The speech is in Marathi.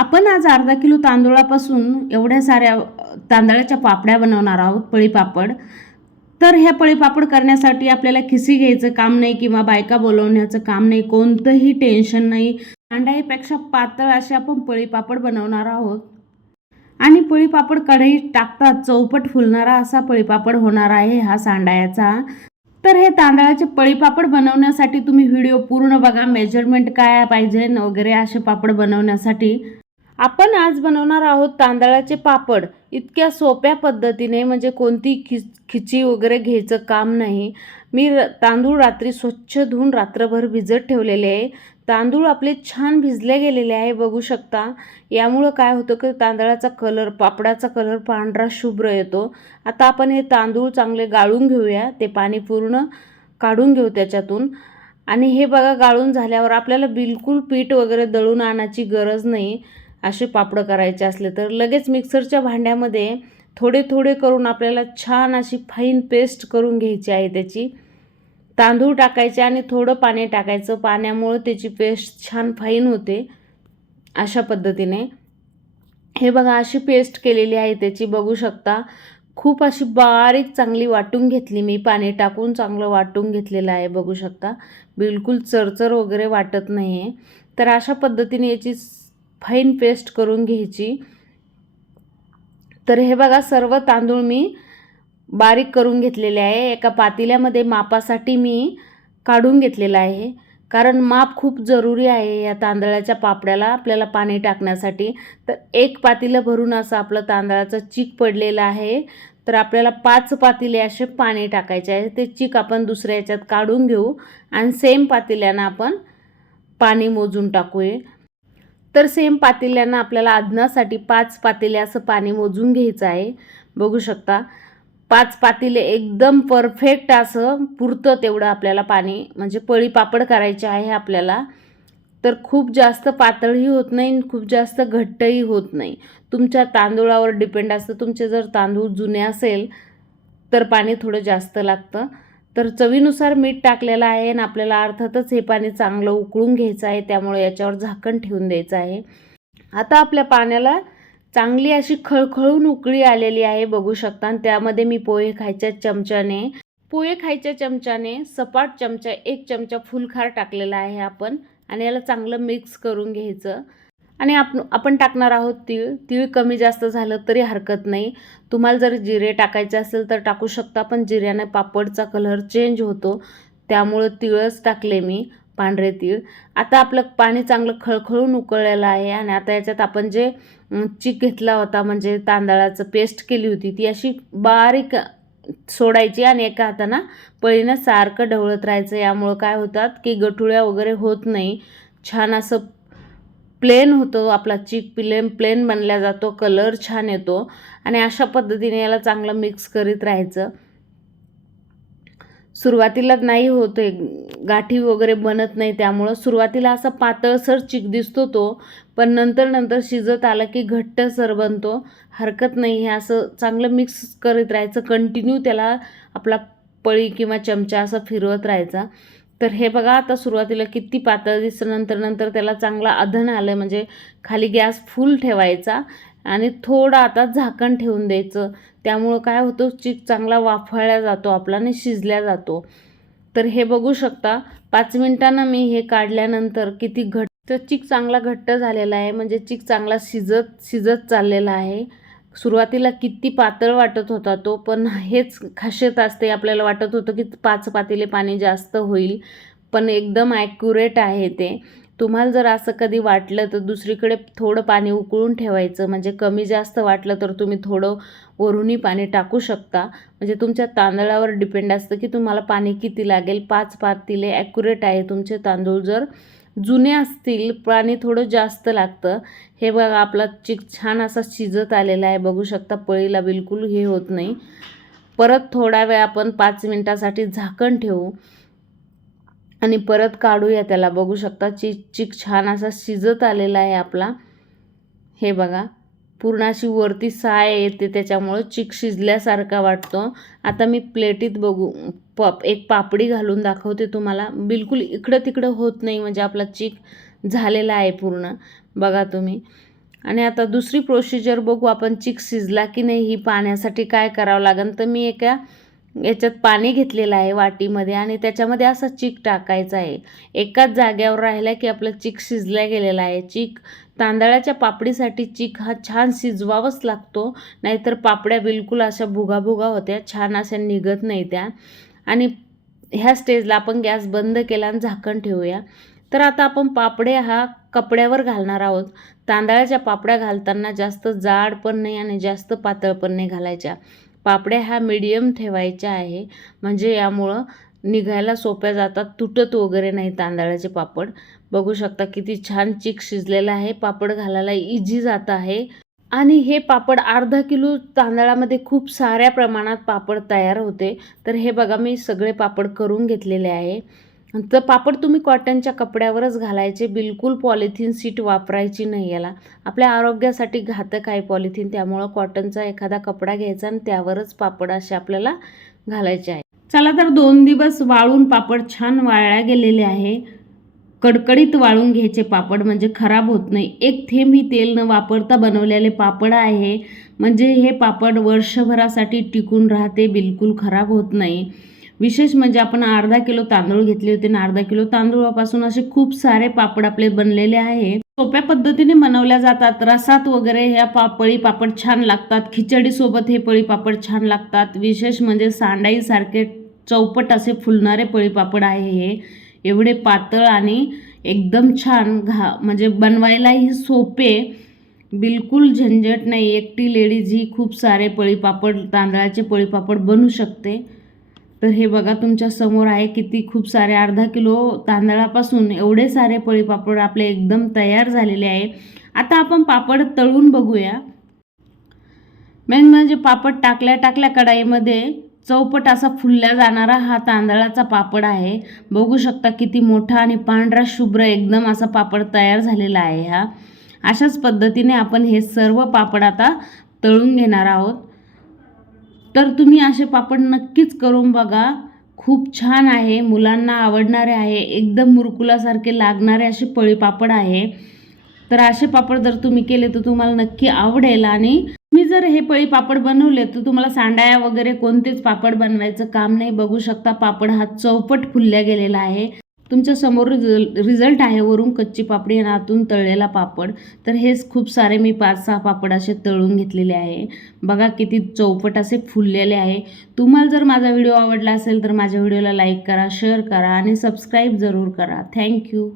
आपण आज अर्धा किलो तांदूळापासून एवढ्या साऱ्या तांदळाच्या पापड्या बनवणार आहोत पळीपापड तर ह्या पळीपापड करण्यासाठी आपल्याला खिसी घ्यायचं काम नाही किंवा बायका बोलवण्याचं काम नाही कोणतंही टेन्शन नाही. अंड्यापेक्षा पातळ असे आपण पळीपापड बनवणार आहोत. आणि पळीपापड कढईत टाकतात चौपट फुलणारा असा पळीपापड होणार आहे हा सांडायाचा. तर हे तांदळाचे पळीपापड बनवण्यासाठी तुम्ही व्हिडिओ पूर्ण बघा मेजरमेंट काय पाहिजे वगैरे असे पापड बनवण्यासाठी. आपण आज बनवणार आहोत तांदळाचे पापड. इतक्या सोप्या पद्धतीने म्हणजे कोणती खि खिची वगैरे घ्यायचं काम नाही. मी र तांदूळ रात्री स्वच्छ धुवून रात्रभर भिजत ठेवलेले आहे. तांदूळ आपले छान भिजले गेलेले आहे बघू शकता. यामुळं काय होतं की तांदळाचा कलर पापडाचा कलर पांढरा शुभ्र येतो. आता आपण हे तांदूळ चांगले गाळून घेऊया. ते पाणी पूर्ण काढून घेऊ त्याच्यातून. आणि हे बघा गाळून झाल्यावर आपल्याला बिलकुल पीठ वगैरे दळून आणायची गरज नाही. असे पापडं करायचे असले तर लगेच मिक्सरच्या भांड्यामध्ये थोडे थोडे करून आपल्याला छान अशी फाईन पेस्ट करून घ्यायची आहे त्याची. तांदूळ टाकायचे आणि थोडं पाणी टाकायचं. पाण्यामुळं त्याची पेस्ट छान फाईन होते अशा पद्धतीने. हे बघा अशी पेस्ट केलेली आहे त्याची. बघू शकता खूप अशी बारीक चांगली वाटून घेतली मी. पाणी टाकून चांगलं वाटून घेतलेलं आहे बघू शकता. बिलकुल चरचर वगैरे वाटत नाही आहे तर अशा पद्धतीने याची फाईन पेस्ट करून घ्यायची. तर हे बघा सर्व तांदूळ मी बारीक करून घेतलेले आहे. एका पातेल्यामध्ये मापासाठी मी काढून घेतलेलं आहे. कारण माप खूप जरुरी आहे या तांदळाच्या पापड्याला आपल्याला पाणी टाकण्यासाठी. तर एक पातेलं भरून असं आपलं तांदळाचं चीक पडलेलं आहे. तर आपल्याला पाच पातेले असे पाणी टाकायचे आहे. ते चीक आपण दुसऱ्या याच्यात काढून घेऊ. आणि सेम पातेल्यानं आपण पाणी मोजून टाकूया. तर सेम पातेल्यानं आपल्याला आधनासाठी पाच पातेले असं पाणी मोजून घ्यायचं आहे. बघू शकता. पाच पातेले एकदम परफेक्ट असं पुरतं तेवढं आपल्याला पाणी. म्हणजे पळी पापड करायचे आहे आपल्याला. तर खूप जास्त पातळही होत नाही आणि खूप जास्त घट्टही होत नाही. तुमच्या तांदूळावर डिपेंड असतं. तुमचे जर तांदूळ जुने असेल तर पाणी थोडं जास्त लागतं. तर चवीनुसार मीठ टाकलेलं आहे आणि आपल्याला अर्थातच हे पाणी चांगलं उकळून घ्यायचं आहे त्यामुळे याच्यावर झाकण ठेवून द्यायचं आहे. आता आपल्या पाण्याला चांगली अशी खळखळून उकळी आलेली आहे बघू शकता. आणि त्यामध्ये मी पोहे खायच्या चमच्याने पोहे खायच्या चमच्याने सपाट चमचा एक चमचा फुलखार टाकलेला आहे आपण. आणि याला चांगलं मिक्स करून घ्यायचं. आणि आप आपण टाकणार आहोत तीळ. तीळ कमी जास्त झालं तरी हरकत नाही. तुम्हाला जर जिरे टाकायचे असेल तर टाकू शकता पण जिऱ्याने पापडचा कलर चेंज होतो. त्यामुळं तिळच टाकले मी पांढरे तीळ. आता आपलं पाणी चांगलं खळखळून उकळलेलं आहे आणि आता याच्यात आपण जे चीक घेतला होता म्हणजे तांदळाचं पेस्ट केली होती ती अशी बारीक सोडायची आणि एका हाताना पळीनं सारखं ढवळत राहायचं. यामुळं काय होतात की गठुळ्या वगैरे होत नाही. छान असं प्लेन होतो आपला चीक प्लेन प्लेन बनला जातो कलर छान येतो आणि अशा पद्धतीने याला चांगलं मिक्स करीत राहायचं. सुरुवातीला नाही होते गाठी वगैरे बनत नाही त्यामुळं. सुरुवातीला असा पातळसर चिक दिसतो तो पण नंतर नंतर शिजत आलं की घट्टसर बनतो. हरकत नाही हे असं चांगलं मिक्स करीत राहायचं कंटिन्यू त्याला आपला पळी किंवा चमचा असं फिरवत राहायचा. तर हे बघा आता सुरुवातीला किती पातळ दिसतं नंतर नंतर त्याला चांगला अधन आलं म्हणजे खाली गॅस फुल ठेवायचा आणि थोडं आता झाकण ठेवून द्यायचं. त्यामुळं काय होतं चिक चांगला वाफळला जातो आपला आणि शिजल्या जातो. तर हे बघू शकता पाच मिनटानं मी हे काढल्यानंतर किती घट्ट चिक चांगला घट्ट झालेला आहे म्हणजे चिक चांगला शिजत शिजत चाललेला आहे. सुरुवातीला किती पातळ वाटत होता तो पण हेच खासियत असते आपल्याला वाटत होतं की पाच पातेले पाणी जास्त होईल पण एकदम ॲक्युरेट आहे ते. तुम्हाला जर असं कधी वाटलं तर दुसरीकडे थोडं पाणी उकळून ठेवायचं म्हणजे कमी जास्त वाटलं तर तुम्ही थोडं वरूनही पाणी टाकू शकता. म्हणजे तुमच्या तांदळावर डिपेंड असतं की तुम्हाला पाणी किती लागेल पाच पातेले ॲक्युरेट आहे तुमचे तांदूळ जर जुने असतील पाणी थोडं जास्त लागतं. हे बघा आपला चिक छान असा शिजत आलेला आहे. बघू शकता पळीला बिलकुल हे होत नाही. परत थोडा वेळ आपण पाच मिनटासाठी झाकण ठेवू. आणि परत काढूया त्याला. बघू शकता चिक चिक छान असा शिजत आलेला आहे आपला. हे बघा. पूर्ण अशी वरती साय येते त्याच्यामुळं चिक शिजल्यासारखा वाटतो. आता मी प्लेटीत बघू प एक पापडी घालून दाखवते तुम्हाला. बिलकुल इकडं तिकडं होत नाही म्हणजे आपला चिक झालेला आहे पूर्ण. बघा तुम्ही. आणि आता दुसरी प्रोसिजर बघू आपण चिक शिजला की नाही ही पाहण्यासाठी काय करावं लागेल तर मी एका याच्यात पाणी घेतलेलं आहे वाटीमध्ये आणि त्याच्यामध्ये असा चीक टाकायचा आहे. एकाच जाग्यावर राहिला की आपलं चीक शिजल्या गेलेला आहे. चीक तांदळाच्या पापडीसाठी चीक हा छान शिजवावाच लागतो. नाहीतर पापड्या बिलकुल अशा भुगाभुगा होत्या छान अशा निघत नाही त्या. आणि ह्या स्टेजला आपण गॅस बंद केला आणि झाकण ठेवूया. तर आता आपण पापडे हा कपड्यावर घालणार आहोत. तांदळाच्या पापड्या घालताना जास्त जाड पण नाही आणि जास्त पातळ पण नाही घालायच्या. पापड्या ह्या मिडियम ठेवायच्या आहे. म्हणजे यामुळं निघायला सोप्या जातात तुटत वगैरे नाही तांदळाचे पापड. बघू शकता किती छान चिक शिजलेला आहे. पापड घालायला इझी जात आहे. आणि हे पापड अर्धा किलो तांदळामध्ये खूप साऱ्या प्रमाणात पापड तयार होते. तर हे बघा मी सगळे पापड करून घेतलेले आहे. तर पापड तुम्ही कॉटनच्या कपड्यावरच घालायचे. बिलकुल पॉलिथिन सीट वापरायची नाही याला. आपल्या आरोग्यासाठी घातक आहे पॉलिथिन. त्यामुळं कॉटनचा एखादा कपडा घ्यायचा आणि त्यावरच पापड असे आपल्याला घालायचे आहे. चला तर दोन दिवस वाळून पापड छान वाळल्या गेलेले आहे. कडकडीत वाळून घ्यायचे पापड म्हणजे खराब होत नाही. एक थेंबही तेल न वापरता बनवलेले पापड आहे. म्हणजे हे पापड वर्षभरासाठी टिकून राहते. बिलकुल खराब होत नाही. विशेष म्हणजे आपण अर्धा किलो तांदूळ घेतले होते आणि अर्धा किलो तांदूळापासून असे खूप सारे पापड आपले बनलेले आहे. सोप्या पद्धतीने बनवल्या जातात. रसात वगैरे ह्या पापळी पापड छान लागतात. खिचडीसोबत हे पळी पापड छान लागतात. विशेष म्हणजे सांडाईसारखे चौपट असे फुलणारे पळी पापड आहे हे. एवढे पातळ आणि एकदम छान घा म्हणजे बनवायलाही सोपे. बिलकुल झंझट नाही. एकटी लेडीज ही खूप सारे पळीपापड तांदळाचे पळीपापड बनू शकते. तर हे बघा तुमच्यासमोर आहे किती खूप सारे अर्धा किलो तांदळापासून एवढे सारे पळीपापड आपले एकदम तयार झालेले आहे. आता आपण पापड तळून बघूया. मेन म्हणजे पापड टाकल्या टाकल्या कढाईमध्ये चौपट असा फुलल्या जाणारा हा तांदळाचा पापड आहे. बघू शकता किती मोठा आणि पांढरा शुभ्र एकदम असा पापड तयार झालेला आहे हा. अशाच पद्धतीने आपण हे सर्व पापड आता तळून घेणार आहोत. तर तुम्ही असे पापड नक्कीच करून बघा. खूप छान आहे मुलांना आवडणारे आहे एकदम मुरकुलासारखे लागणारे असे पळी पापड आहे. तर असे पापड जर तुम्ही केले तर तुम्हाला नक्की आवडेल आणि तुम्ही जर हे पळी पापड बनवले तर तुम्हाला सांडाया वगैरे कोणतेच पापड बनवायचं काम नाही. बघू शकता पापड हा चौपट फुलल्या गेलेला आहे. तुमच्यासमोर रिझल रिझल्ट आहे. वरून कच्ची पापडी आणि आतून तळलेला पापड. तर हेच खूप सारे मी पाच सहा पापड असे तळून घेतलेले आहे. बघा किती चौपट असे फुललेले आहे. तुम्हाला जर माझा व्हिडिओ आवडला असेल तर माझ्या व्हिडिओला लाईक करा शेअर करा आणि सबस्क्राईब जरूर करा. थँक्यू